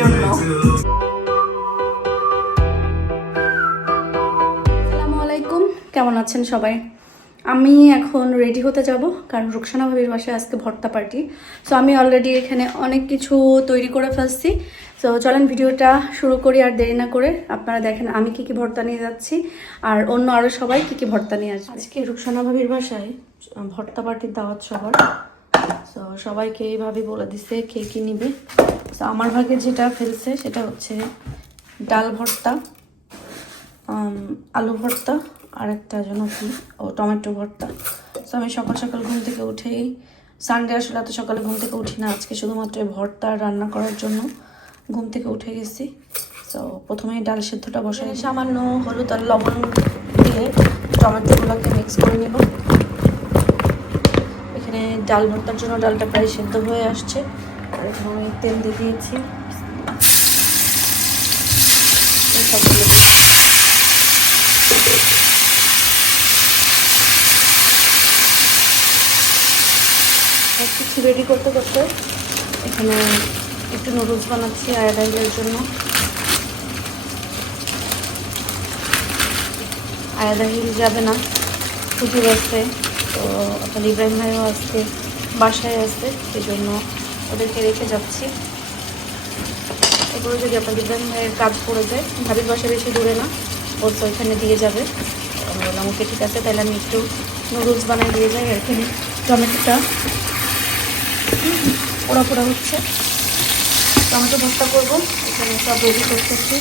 জন্য। আসসালামু আলাইকুম। কেমন আছেন সবাই? আমি এখন রেডি হতে যাব কারণ রুকসানা ভাবির বাসায় আজকে ভর্তা পার্টি সো আমি অলরেডি এখানে অনেক কিছু তৈরি করে ফেলছি। তো চলেন ভিডিওটা শুরু করি আর দেরি না করে। আপনারা দেখেন আমি কি কি ভর্তা নিয়ে যাচ্ছি আর অন্য আরও সবাই কি কি ভর্তা নিয়ে আসবে। আজকে রুকসানা ভাবির বাসায় ভর্তা পার্টির দাওয়াত সবার তো সবাইকে এইভাবে বলে দিছে কে কি নিবে। তো আমার ভাগে যেটা ফেলছে সেটা হচ্ছে ডাল ভর্তা আলু ভর্তা আর একটা যেন কি, ও টমেটো ভর্তা। তো আমি সকাল সকাল ঘুম থেকে উঠেই সানডে আসলে এত সকালে ঘুম থেকে উঠি না, আজকে শুধুমাত্র ভর্তা রান্না করার জন্য ঘুম থেকে উঠে গেছি। তো প্রথমে ডাল সেদ্ধটা বসাই। সামান্য হলুদ আর লবণ দিয়ে টমেটোগুলোকে মিক্স করে নিব। ডাল ভর্তার জন্য ডালটা প্রায় সেদ্ধ হয়ে আসছে। এখানে আমি তেল দিয়ে দিয়েছি। কিছু রেডি করতে করতে এখানে একটু নুডলস বানাচ্ছি আয়াডাইলের জন্য। আয়াদাহিল যাবে না ছুটির আছে তো আপনার ইব্রাহিম ভাইও আজকে বাসায় আছে সেই জন্য ওদেরকে রেখে যাচ্ছি। এগুলো যদি আপনার ইব্রাহিম ভাইয়ের কাজ করে যায়, ভাবির বাসা বেশি দূরে না, ওর তো ওইখানে দিয়ে যাবে। আমি ওকে, ঠিক আছে, তাহলে আমি একটু নুডলস বানিয়ে দিয়ে যাই এখানে টমেটোটা পোড়া পোড়া হচ্ছে। টমেটো ভর্তা করব, এখানে সব রেডি করতেছি।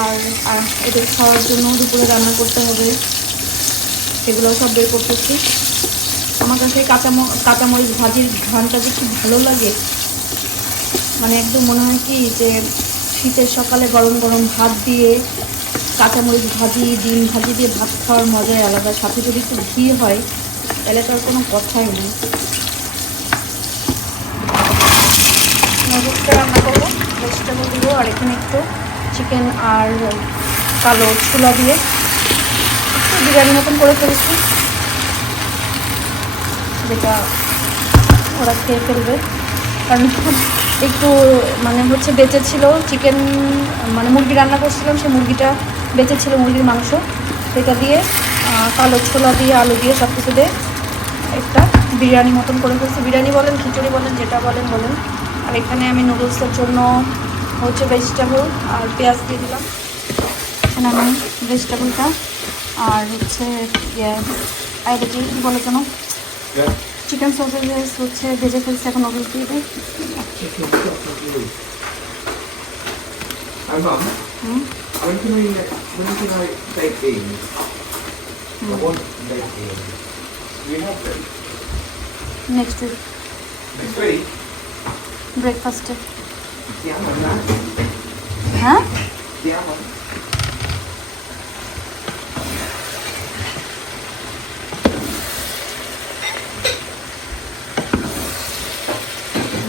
আর এদের খাওয়ার জন্য দুপুরে রান্না করতে হবে। সেগুলো সব বের করতেছি। আমার কাছে কাঁচা কাঁচামরিচ ভাজির ঘ্রানটা যে খুব ভালো লাগে মানে একদম মনে হয় কি যে শীতের সকালে গরম গরম ভাত দিয়ে কাঁচামরিচ ভাজি, ডিম ভাজি দিয়ে ভাত খাওয়ার মজাই আলাদা। সাথে যদি একটু ঘি হয়, তাহলে তো আর কোনো কথাই নেই। নুডলসটা রান্না করব আর এখানে একটু চিকেন আর কালো ছোলা দিয়ে। বিরিয়ানি মতন করে ফেলেছি, যেটা ওরা খেয়ে ফেলবে। কারণ একটু মানে হচ্ছে বেঁচে ছিল চিকেন মানে মুরগি রান্না করছিলাম, সেই মুরগিটা বেঁচে ছিল মুরগির মাংস। সেটা দিয়ে কালো ছোলা দিয়ে, আলু দিয়ে সব কিছু দিয়ে একটা বিরিয়ানি মতন করে ফেলছি। বিরিয়ানি বলেন, খিচুড়ি বলেন, যেটা বলেন বলেন। আর এখানে আমি নুডলসের জন্য হচ্ছে ভেজিটেবল আর পেঁয়াজ দিয়ে দিলাম। এখানে আমি ভেজিটেবলটা আর হচ্ছে আর কি বলে কেন. চিকেন সসেজ হচ্ছে ভেজে ফেলছি এখন নুডলস দিয়ে mum, hmm? We when can I bake beans? I want baked beans. Do you have them? Next week Next week? ব্রেকফাস্টে Yeah, I'm on that. হ্যাঁ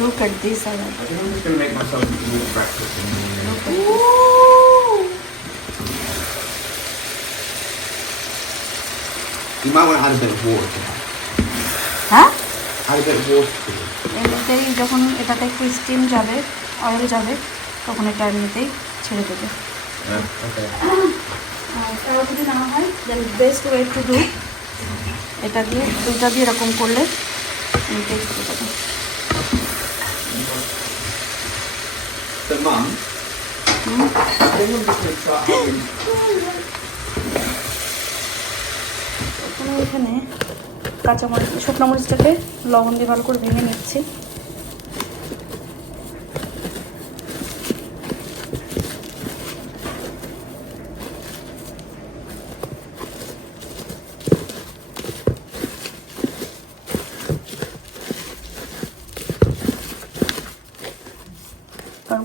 লুক এট দিস আর I think I'm just gonna make myself a small breakfast in the morning. You might want to add a bit of water to. হ্যাঁ Add a bit of water to it. এমনিতেই যখন এটাতে একটু steam যাবে oil যাবে তখন এটা এমনিতেই ছেড়ে দেবে যদি না হয় then best way to do এটা দিয়ে দুইটা দিয়ে এরকম করলে এমনিতেই ছেড়ে যাবে So mum, just gonna start having প্রথমে এখানে কাঁচামরিচ শুকনো মরিচটাকে লবণ দিয়ে ভালো করে ভেঙে নিচ্ছি।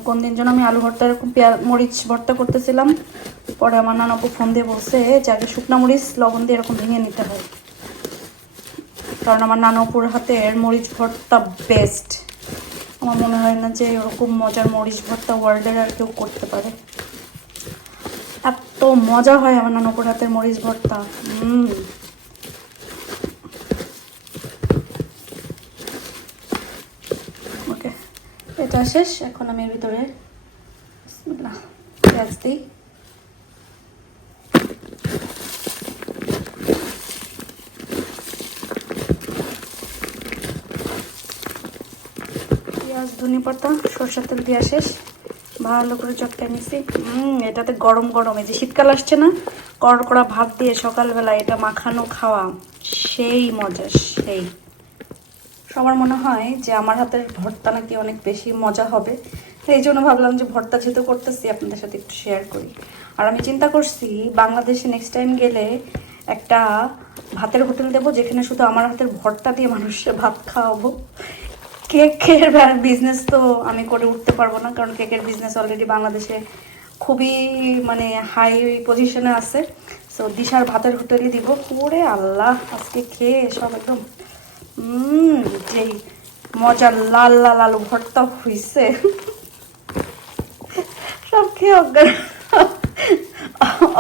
কোন দিন যেন আমি আলু ভর্তা এরকম পেঁয়াজ, মরিচ ভর্তা করতেছিলাম, পরে আমার নানাপু ফোন দিয়ে বলছে যে আগে শুকনা মরিচ, লবণ দিয়ে এরকম ভেঙে নিতে হয়। কারণ আমার নানাপুর হাতের মরিচ ভর্তা বেস্ট আমার মনে হয় না যে ওরকম মজার মরিচ ভর্তা ওয়ার্ল্ডের আর কেউ করতে পারে। এত মজা হয় আমার নানাপুর হাতের মরিচ ভর্তা। হুম ওকে শেষ, এখন আমি এর ভিতরে পেঁয়াজ দিই। পেঁয়াজ, ধনে পাতা, সরষের তেল দেওয়া শেষ। ভালো করে চটকায় নিছি। হুম এটাতে গরম গরম, এই যে শীতকাল আসছে না কড়কড়া ভাত দিয়ে সকালবেলা এটা মাখানো খাওয়া, সেই মজা, সেই। সবার মনে হয় যে আমার হাতের ভর্তা নাকি অনেক বেশি মজা হবে। তো এই জন্য ভাবলাম যে ভর্তা যেহেতু করতেছি, আপনাদের সাথে একটু শেয়ার করি। আর আমি চিন্তা করছি, বাংলাদেশে নেক্সট টাইম গেলে একটা ভাতের হোটেল দেবো, যেখানে শুধু আমার হাতের ভর্তা দিয়ে মানুষের ভাত খাওয়াবো। কেকের বিজনেস তো আমি করে উঠতে পারব না, কারণ কেকের বিজনেস অলরেডি বাংলাদেশে খুবই মানে হাই পজিশনে আছে। সো দিশার ভাতের হোটেলই দিব। ওরে আল্লাহ, আজকে খেয়ে সব একদম যেই মজার লাল লাল আলু ভর্তা হইছে। সব খেয়ে অজ্ঞান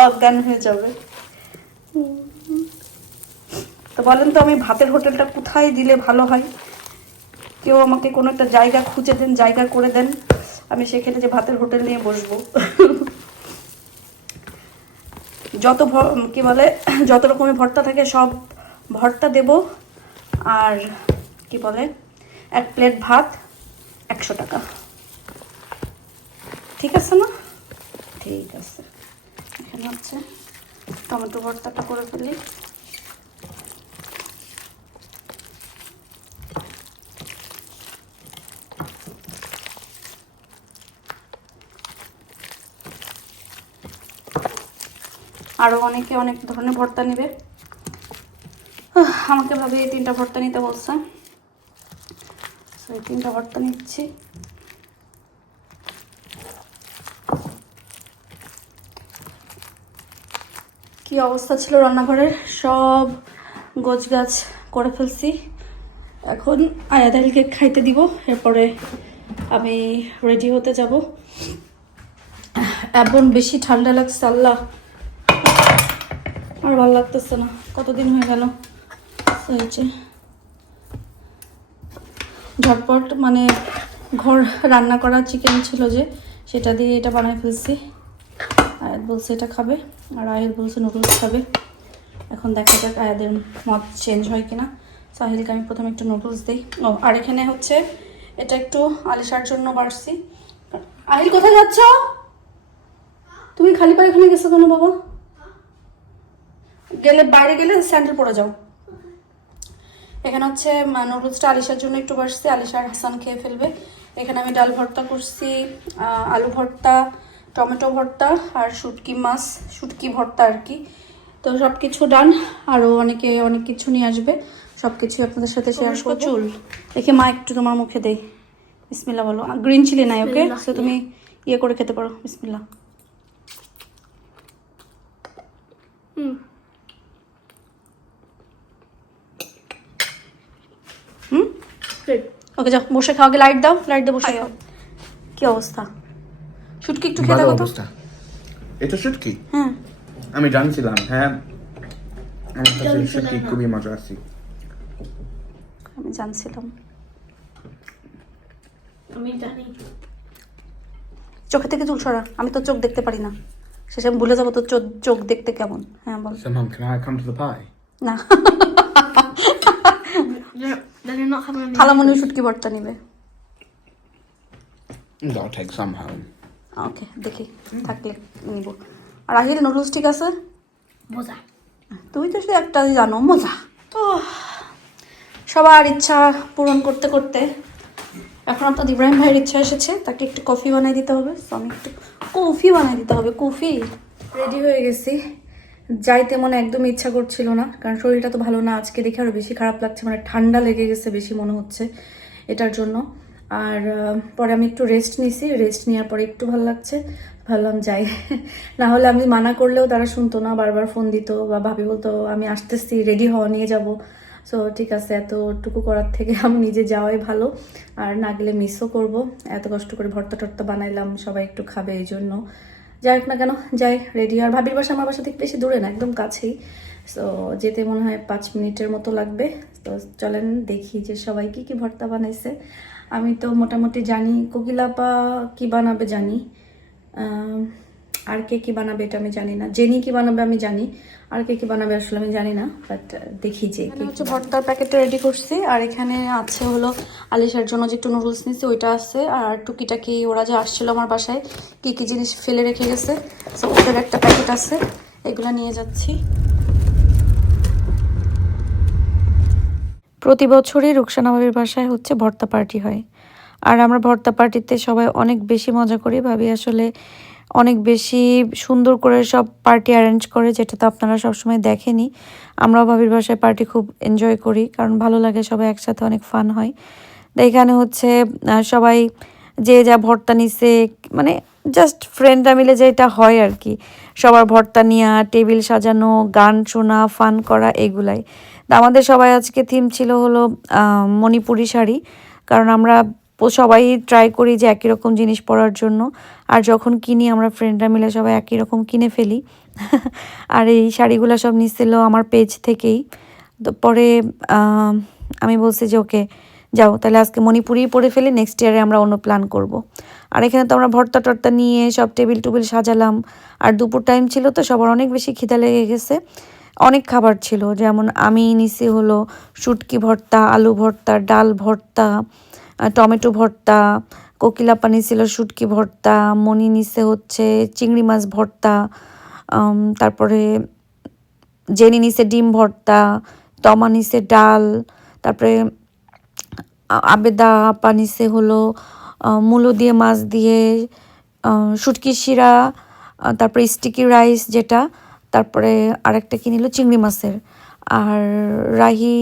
অজ্ঞান হয়ে যাবে। তো বলেন তো আমি ভাতের হোটেলটা কোথায় দিলে ভালো হয়? কেউ আমাকে কোনো একটা জায়গা খুঁজে দেন, জায়গা করে দেন, আমি সেখানে যে ভাতের হোটেল নিয়ে বসবো। যত কি বলে, যত রকমের ভর্তা থাকে সব ভর্তা দেব। আর কি বলে? এক প্লেট ভাত একশো টাকা। ঠিক আছে না? ঠিক আছে। এখানে হচ্ছে টমেটো ভর্তাটা করে ফেলি। আরও অনেকে অনেক ধরনের ভর্তা নেবে। আমাকে ভাবে এই তিনটা ভর্তা নিতে বলছে। এই তিনটা ভর্তা নিচ্ছি। কি অবস্থা ছিল রান্নাঘরের? সব গোছ গাছ করে ফেলছি। এখন আয়াদালকে খাইতে দিব, এরপরে আমি রেডি হতে যাব। এখন বেশি ঠান্ডা লাগছে, আল্লাহ। আর ভালো লাগতেছে না, কতদিন হয়ে গেল? এই যে ঝটপট মানে ঘর রান্না করা চিকেন ছিল যে, সেটা দিয়ে এটা বানাই ফেলছি। আয়াত বলছে এটা খাবে, আর আয়াত বলছে নুডলস খাবে। এখন দেখা যাক আয়াদের মত চেঞ্জ হয় কিনা। সাহিলকে আমি প্রথমে একটু নুডলস দিই। ও, আর এখানে হচ্ছে এটা একটু আলিশার জন্য বাড়ছি। আহিল কোথায় যাচ্ছ? তুমি খালি পায়ে এখানে গেছো কেন বাবা? গেলে, বাইরে গেলে স্যান্ডেল পরে যাও। এখানে হচ্ছে নুডলসটা আলিশার জন্য একটু বাসছি আলিশার হাসান খেয়ে ফেলবে। এখানে আমি ডাল ভর্তা করছি আলু ভর্তা টমেটো ভর্তা আর শুটকি মাছ শুটকি ভর্তা আর কি। তো সব কিছু ডান আরও অনেকে অনেক কিছু নিয়ে আসবে। সব কিছু আপনাদের সাথে শেয়ার করব। চুল দেখে মা একটু তোমার মুখে দেই। বিসমিল্লা বলো। গ্রিন চিলি নাই ওকে সো তুমি ইয়ে করে খেতে পারো। বিসমিল্লা হুম। ওকে যাও বসে খাও আগে লাইট দাও লাইট দিয়ে বসে খাও। কি অবস্থা? শুটকি একটু খেতে ভালো কত অবস্থা। এটা শুটকি? হ্যাঁ। আমি জানছিলাম হ্যাঁ। আমার কাছে শুটকি খুবই মজা আছে। আমি জানছিলাম। আমি জানি। চোখে থেকে চুল সরা আমি তো চোখ দেখতে পারি না। শেষে আমি ভুলে যাব তো চোখ চোখ দেখতে কেমন। হ্যাঁ বল। pie? না। They're, not having any. খালামণি শুটকি ভর্তা নিবে I'll take some home. ওকে দেখি থাকলে নিব আর আহিল নুডলস ঠিক আছে মজা তুমি তো শুধু একটা জানো মজা তো সবার ইচ্ছা পূরণ করতে করতে এখন আপনার ইব্রাহিম ভাইয়ের ইচ্ছা এসেছে তাকে একটু কফি বানিয়ে দিতে হবে তো আমি একটু কফি বানিয়ে দিতে হবে কফি রেডি হয়ে গেছি যাইতে মনে একদম ইচ্ছা করছিল না, কারণ শরীরটা তো ভালো না, আজকে দেখে আরও বেশি খারাপ লাগছে মানে ঠান্ডা লেগে গেছে বেশি মনে হচ্ছে এটার জন্য। আর পরে আমি একটু রেস্ট নিছি রেস্ট নেওয়ার পরে একটু ভালো লাগছে, ভাবলাম যাই, না হলে আমি মানা করলেও তারা শুনতো না, বারবার ফোন দিত বা ভাবি বলতো, আমি আসতেছি রেডি হওয়া নিয়ে যাব। সো ঠিক আছে, এতটুকু করার থেকে আমি নিজে যাওয়াই ভালো। আর না গেলে মিসও করব, এত কষ্ট করে ভর্তা টর্তা বানাইলাম, সবাই একটু খাবে এই জন্য। যাই হোক না কেন, যাই রেডি আর ভাবির বাসা আমার বাসা থেকে বেশি দূরে না, একদম কাছেই। সো যেতে মনে হয় পাঁচ মিনিটের মতো লাগবে। তো চলেন দেখি যে সবাই কি কি ভর্তা বানাইছে। আমি তো মোটামুটি জানি, কোকিলাপা কি বানাবে জানি। আর কে কি বানাবে এটা আমি জানি না। জেনি কি বানাবে আমি জানি। আর কে কি বানাবে আসলে আমি জানি না বাট দেখি যে কি হচ্ছে ভর্তার প্যাকেটটা রেডি করছি আর এখানে আছে হলো আলিশার জন্য যে একটু নুডলস নিচ্ছি ওইটা আছে আর টুকিটাকি ওরা যে আসছিল আমার বাসায় কি কি জিনিস ফেলে রেখে গেছে সো ওদের একটা প্যাকেট আছে এগুলো নিয়ে যাচ্ছি। প্রতি বছরই রুকসানা ভাবির বাসায় হচ্ছে ভর্তা পার্টি হয় আর আমরা ভর্তা পার্টিতে সবাই অনেক বেশি মজা করি ভাবি আসলে অনেক বেশি সুন্দর করে সব পার্টি অ্যারেঞ্জ করে, যেটা তো আপনারা সবসময় দেখেনি আমরাও ভাবির বাসায় পার্টি খুব এনজয় করি, কারণ ভালো লাগে সবাই একসাথে অনেক ফান হয়। এখানে হচ্ছে সবাই যে যা ভর্তা নিছে মানে জাস্ট ফ্রেন্ডরা মিলে যেটা হয় আর কি সবার ভর্তা নেওয়া টেবিল সাজানো, গান শোনা ফান করা, এগুলাই। আমাদের সবাই আজকে থিম ছিল হলো মণিপুরি শাড়ি। কারণ আমরা সবাই ট্রাই করি যে একই রকম জিনিস পরার জন্য। আর যখন কিনি, আমরা ফ্রেন্ডরা মিলে সবাই একই রকম কিনে ফেলি। আর এই শাড়িগুলো সব নিচ্ছিল আমার পেজ থেকেই। তো পরে আমি বলছি যে, ওকে, যাও, তাহলে আজকে মণিপুরি পরে ফেলি নেক্সট ইয়ারে আমরা অন্য প্ল্যান করব। আর এখানে তো আমরা ভর্তা টর্তা নিয়ে সব টেবিল টুবিল সাজালাম। আর দুপুর টাইম ছিল তো, সবার অনেক বেশি খিদা লেগে গেছে। অনেক খাবার ছিল, যেমন আমি নিছি হলো শুটকি ভর্তা, আলু ভর্তা, ডাল ভর্তা টমেটো ভর্তা কোকিলাপা ছিল, শুটকি ভর্তা, মনি নিছে হচ্ছে চিংড়ি মাছ ভর্তা তারপরে জেনি নিছে ডিম ভর্তা, তমা নিছে ডাল, তারপরে আবেদা আপা নিছে হলো মূলো দিয়ে মাছ দিয়ে শুটকি শিরা তারপরে স্টিকি রাইস যেটা, তারপরে আরেকটা কি নিল চিংড়ি মাছের। আর রাহি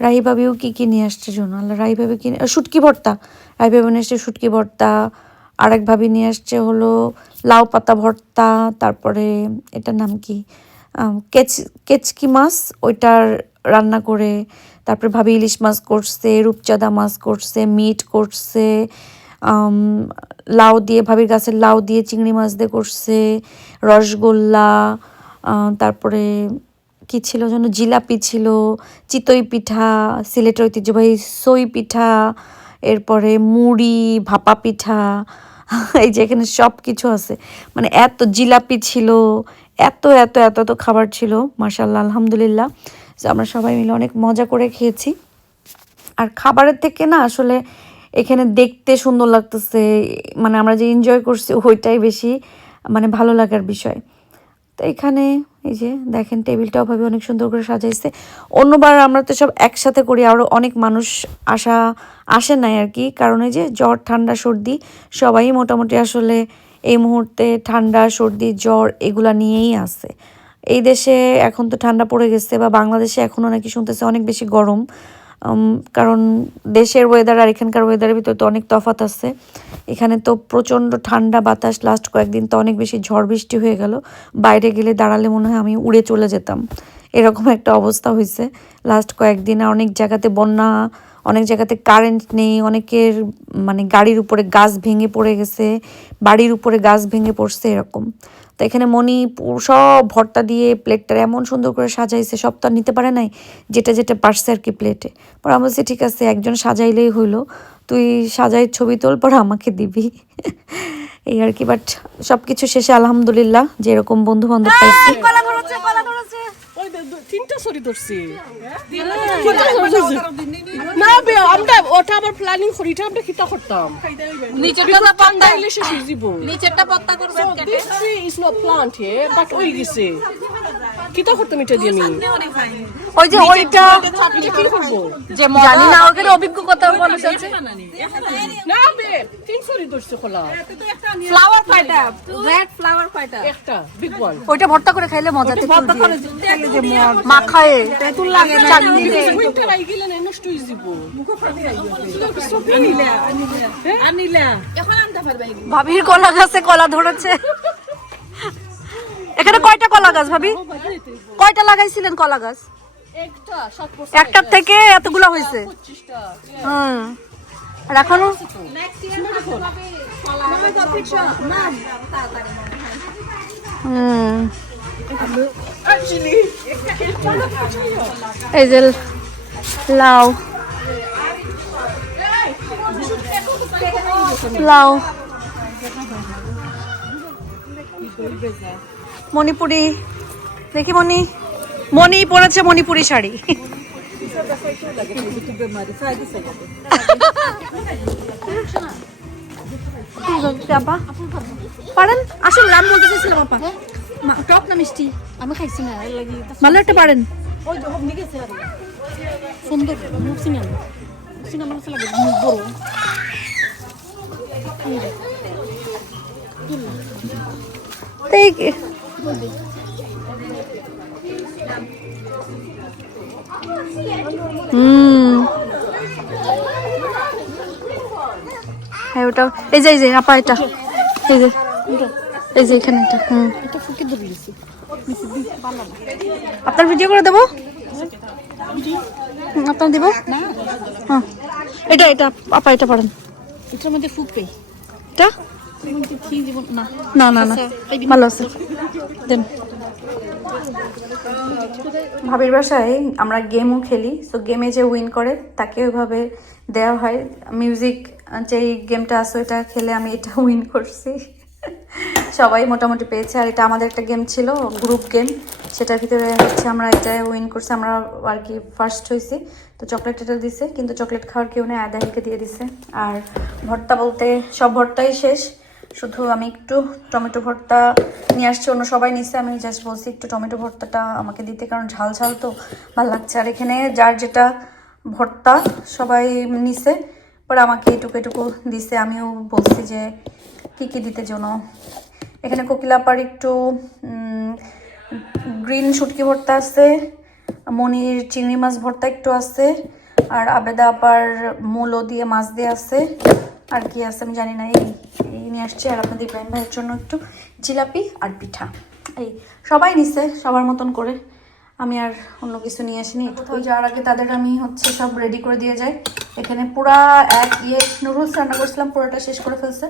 রাহি ভাবিও কী কি নিয়ে আসছে জন্য আল্লাহ রাহি ভাবি কি শুটকি ভর্তা। রাহি ভাবি নিয়ে আসছে শুটকি ভর্তা। আরেক ভাবি নিয়ে আসছে হলো লাউ পাতা ভর্তা। তারপরে এটার নাম কি? কেচ কেচকি মাছ, ওইটার রান্না করে। তারপরে ভাবি ইলিশ মাছ করছে, রূপচাঁদা মাছ করছে, মিট করছে। লাউ দিয়ে, ভাবির গাছের লাউ দিয়ে চিংড়ি মাছ দিয়ে করছে। রসগোল্লা তারপরে কি ছিল যেন? জিলাপি ছিল, চিতই পিঠা, সিলেটের ঐতিহ্যবাহী সই পিঠা, এরপরে মুড়ি, ভাপা পিঠা, এই যে এখানে সব কিছু আছে। মানে এত জিলাপি ছিল, এত এত এত এত খাবার ছিল মার্শাল্লাহ আলহামদুলিল্লাহ। আমরা সবাই মিলে অনেক মজা করে খেয়েছি। আর খাবারের থেকে না, আসলে এখানে দেখতে সুন্দর লাগতেছে মানে আমরা যে এনজয় করছি, ওইটাই বেশি মানে ভালো লাগার বিষয়। তো এখানে এই যে দেখেন টেবিলটাও ভাবে অনেক সুন্দর করে সাজাইছে। অন্যবার আমরা তো সব একসাথে করি আরও অনেক মানুষ আসা, আসে নাই আর কি। কারণ এই যে জ্বর, ঠান্ডা, সর্দি, সবাই মোটামুটি আসলে এই মুহূর্তে ঠান্ডা, সর্দি, জ্বর এগুলা নিয়েই আছে। এই দেশে এখন তো ঠান্ডা পড়ে গেছে বা বাংলাদেশে এখনও নাকি শুনতেছে অনেক বেশি গরম। কারণ দেশের ওয়েদার আর এখানকার ওয়েদারের ভিতরে তো অনেক তফাৎ আছে। এখানে তো প্রচণ্ড ঠান্ডা বাতাস লাস্ট কয়েকদিন তো অনেক বেশি ঝড় বৃষ্টি হয়ে গেল। বাইরে গেলে দাঁড়ালে মনে হয় আমি উড়ে চলে যেতাম। এরকম একটা অবস্থা হয়েছে লাস্ট কয়েকদিন আর অনেক জায়গাতে বন্যা, অনেক জায়গাতে কারেন্ট নেই, অনেকের মানে গাড়ির উপরে গাছ ভেঙে পড়ে গেছে, বাড়ির উপরে গাছ ভেঙে পড়ছে এরকম। তো এখানে মনি সব ভর্তা দিয়ে প্লেটটা এমন সুন্দর করে সাজাইছে সব তো আর নিতে পারে নাই যেটা যেটা পারছে আর কি প্লেটে। পরে আমি বলছি ঠিক আছে একজন সাজাইলেই হইল তুই সাজাই ছবি তোল পর আমাকে দিবি। এই আর কি বাট সব কিছু শেষে আলহামদুলিল্লাহ যে এরকম বন্ধু বান্ধব পাইছি তিনটা ধরছি। না বে আমরা ওটা আবার প্ল্যানিং করি এটা আমরা কিতা করতাম? নিচেরটা তো ঠান্ডা পত্তা ইলিশে নিচেরটা পত্তা করবেন So this tree is not plant here, but ওই গেছে কিতা করতাম এটা দিয়ে আমি? ওই যে ওইটা কি করব? যে জানি না ওখানে অভিজ্ঞ কথা বলে না বে তিন ছড়ি ধরছে খোলা। ফ্লাওয়ার কয়টা রেড ফ্লাওয়ার কয়টা একটা বিগ ওয়ান ওইটা ভর্তা করে খাইলে মজা ভর্তা করে ভাবির কলা গাছে কলা ধরেছে। এখানে কয়টা কলা গাছ ভাবি? কয়টা লাগাইছিলেন কলা গাছ? একটার থেকে এতগুলো হয়েছে। হুম। আর এখনও? হুম। এই যে লাউ। লাউ। মণিপুরি। দেখি মণি। মণি পরেছে মণিপুরি শাড়ি। আপা? পারেন? আসুন আমি বলতে চাইছিলাম আপা। টক না মিষ্টি? আমি খাইছি না ভালো একটা পারেন। সুন্দর সিঙ্গাম আমার লাগে বড়। হুম। হ্যাঁ ওটা এই যে এই যে আপা এটা। এই যে। এই যে এখানে এটা হুম। এটা ফুকে ধরে দিছি আপনার ভিডিও করে দেবো? আপনার দিব? হ্যাঁ। এটা এটা আপা এটা পারেন এটার মধ্যে ফুক এটা? না না না। ভালো আছে। দেন। ভাবির বাসায় আমরা গেমও খেলি সো গেমে যে উইন করে তাকে ওইভাবে দেওয়া হয়। মিউজিক যেই গেমটা আছে ওইটা খেলে আমি এটা উইন করছি। সবাই মোটামুটি পেয়েছে, আর এটা আমাদের একটা গেম ছিল গ্রুপ গেম সেটার ভিতরে হচ্ছে আমরা এটা উইন করছি, আমরা আর কি ফার্স্ট হয়েছি তো চকলেট এটা দিছে, কিন্তু চকলেট খাওয়ার কেউ নেই আদাহিকে দিয়ে দিছে। আর ভর্তা বলতে সব ভর্তাই শেষ, শুধু আমি একটু টমেটো ভর্তা নিয়ে আসছি, অন্য সবাই নিচ্ছে আমি জাস্ট বলছি একটু টমেটো ভর্তাটা আমাকে দিতে, কারণ ঝাল ঝাল তো, ভালো লাগছে। আর এখানে যার যেটা ভর্তা সবাই নিছে, পরে আমাকে এটুকু এটুকু দিছে, আমিও বলছি যে কী কী দিতে জন্য এখানে কোকিলাপার একটু গ্রিন শুটকি ভর্তা আছে, মনির চিংড়ি মাছ ভর্তা একটু আছে, আর আবেদা আপার মূলো দিয়ে মাছ দিয়ে আছে, আর কি আছে আমি জানি না, এই এই নিয়ে আসছে, আর আপনাদের ইব্রাহিম ভাইয়ের জন্য একটু জিলাপি আর পিঠা। এই, সবাই নিছে, সবার মতন করে। আমি আর অন্য কিছু নিয়ে আসিনি। ওই যাওয়ার আগে তাদের আমি হচ্ছে সব রেডি করে দিয়ে যাই। এখানে পুরা এক ইয়ে নুডলস রান্না করছিলাম, পুরোটা শেষ করে ফেলছে।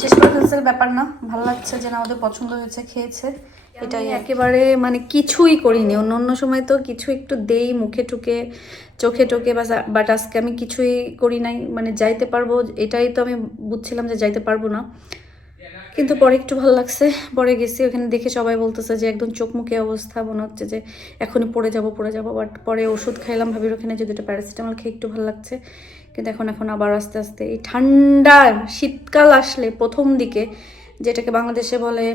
শেষ করে ফেলছে ব্যাপার না। ভালো লাগছে যে না আমাদের পছন্দ হয়েছে খেয়েছে। এটাই একেবারে মানে কিছুই করিনি। অন্য অন্য সময় তো কিছু একটু দেই মুখে টুকে চোখে টোকে বাট আজকে আমি কিছুই করি নাই। মানে যাইতে পারব এটাই তো আমি বুঝছিলাম যে যাইতে পারব না। কিন্তু পরে একটু ভালো লাগছে। পরে গেছি ওখানে দেখে সবাই বলতেছে যে একদম চোখ মুখে অবস্থা মনে হচ্ছে যে এখনই পড়ে যাব পড়ে যাব। বাট পরে ওষুধ খাইলাম ভাবির ওখানে যদি একটা প্যারাসিটামল খেয়ে একটু ভালো লাগছে। কিন্তু এখন এখন আবার আস্তে আস্তে এই ঠান্ডা শীতকাল আসলে প্রথম দিকে যেটাকে বাংলাদেশে বলে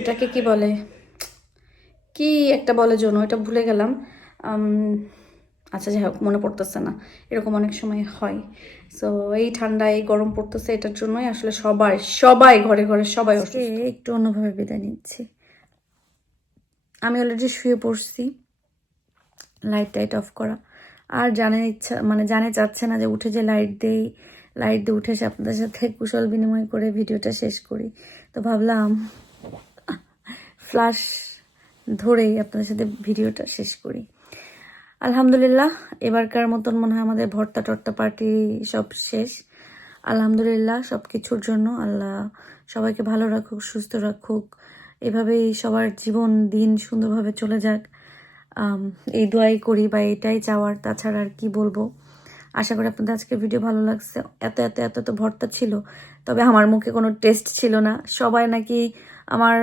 এটাকে কি বলে? কি একটা বলে জন্য এটা ভুলে গেলাম। আচ্ছা যাই হোক মনে পড়তেছে না। এরকম অনেক সময় হয়। সো এই ঠান্ডা এই গরম পড়তেছে এটার জন্যই আসলে সবাই সবাই ঘরে ঘরে সবাই। একটু অন্যভাবে বিদায় নিচ্ছি। আমি অলরেডি শুয়ে পড়ছি। লাইট টাইট অফ করা। আর জানে ইচ্ছা মানে জানে চাচ্ছে না যে উঠে যে লাইট দেই লাইট দিয়ে উঠে এসে আপনাদের সাথে কুশল বিনিময় করে ভিডিওটা শেষ করি। তো ভাবলাম ফ্লাশ ধরেই আপনাদের সাথে ভিডিওটা শেষ করি। আলহামদুলিল্লাহ, এবারকার মতন মনে হয় আমাদের ভর্তা টর্তা পার্টি সব শেষ। আলহামদুলিল্লাহ সব কিছুর জন্য আল্লাহ সবাইকে ভালো রাখুক, সুস্থ রাখুক। এভাবেই সবার জীবন, দিন সুন্দরভাবে চলে যাক। এই দোয়াই করি বা এটাই চাওয়ার, তাছাড়া আর কি বলব? আশা করি আপনাদের আজকে ভিডিও ভালো লাগছে। এত এত এত তো ভর্তা ছিল, তবে আমার মুখে কোনো টেস্ট ছিল না। সবাই নাকি আমার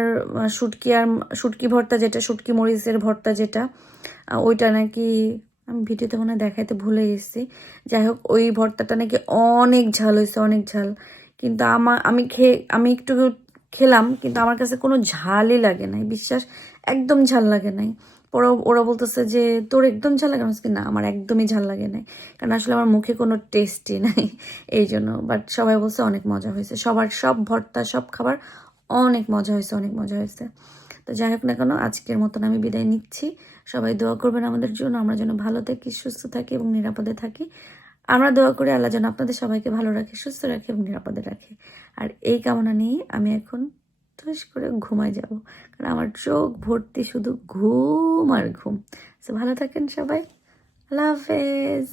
শুটকি আর, শুটকি ভর্তা যেটা, শুটকি মরিচের ভর্তা যেটা ওইটা নাকি আমি ভিডিওতে মনে হয় দেখাইতে ভুলে গেছি। যাই হোক, ওই ভর্তাটা নাকি অনেক ঝাল হয়েছে, অনেক ঝাল। কিন্তু আমার আমি খেয়ে, আমি একটু খেলাম, কিন্তু আমার কাছে কোনো ঝালই লাগে নাই, বিশ্বাস, একদম ঝাল লাগে নাই। ওরা ওরা বলতেছে যে, তোর একদম ঝাল লাগে? আমি না, আমার একদমই ঝাল লাগে নাই। কারণ আসলে আমার মুখে কোনো টেস্টই নাই। এই জন্য। বাট সবাই বলছে অনেক মজা হয়েছে। সবার সব ভর্তা, সব খাবার অনেক মজা হয়েছে, অনেক মজা হয়েছে। তো যাই হোক না কেন, আজকের মতন আমি বিদায় নিচ্ছি। সবাই দোয়া করবেন আমাদের জন্য। আমরা যেন ভালো থাকি, সুস্থ থাকি এবং নিরাপদে থাকি। আমরা দোয়া করি আল্লাহ যেন আপনাদের সবাইকে ভালো রাখে, সুস্থ রাখে এবং নিরাপদে রাখে। আর এই কামনা নিয়ে আমি এখন ঠুস করে ঘুমায় যাব। কারণ আমার চোখ ভর্তি শুধু ঘুম আর ঘুম। সো ভালো থাকেন সবাই। আল্লাহ হাফেজ।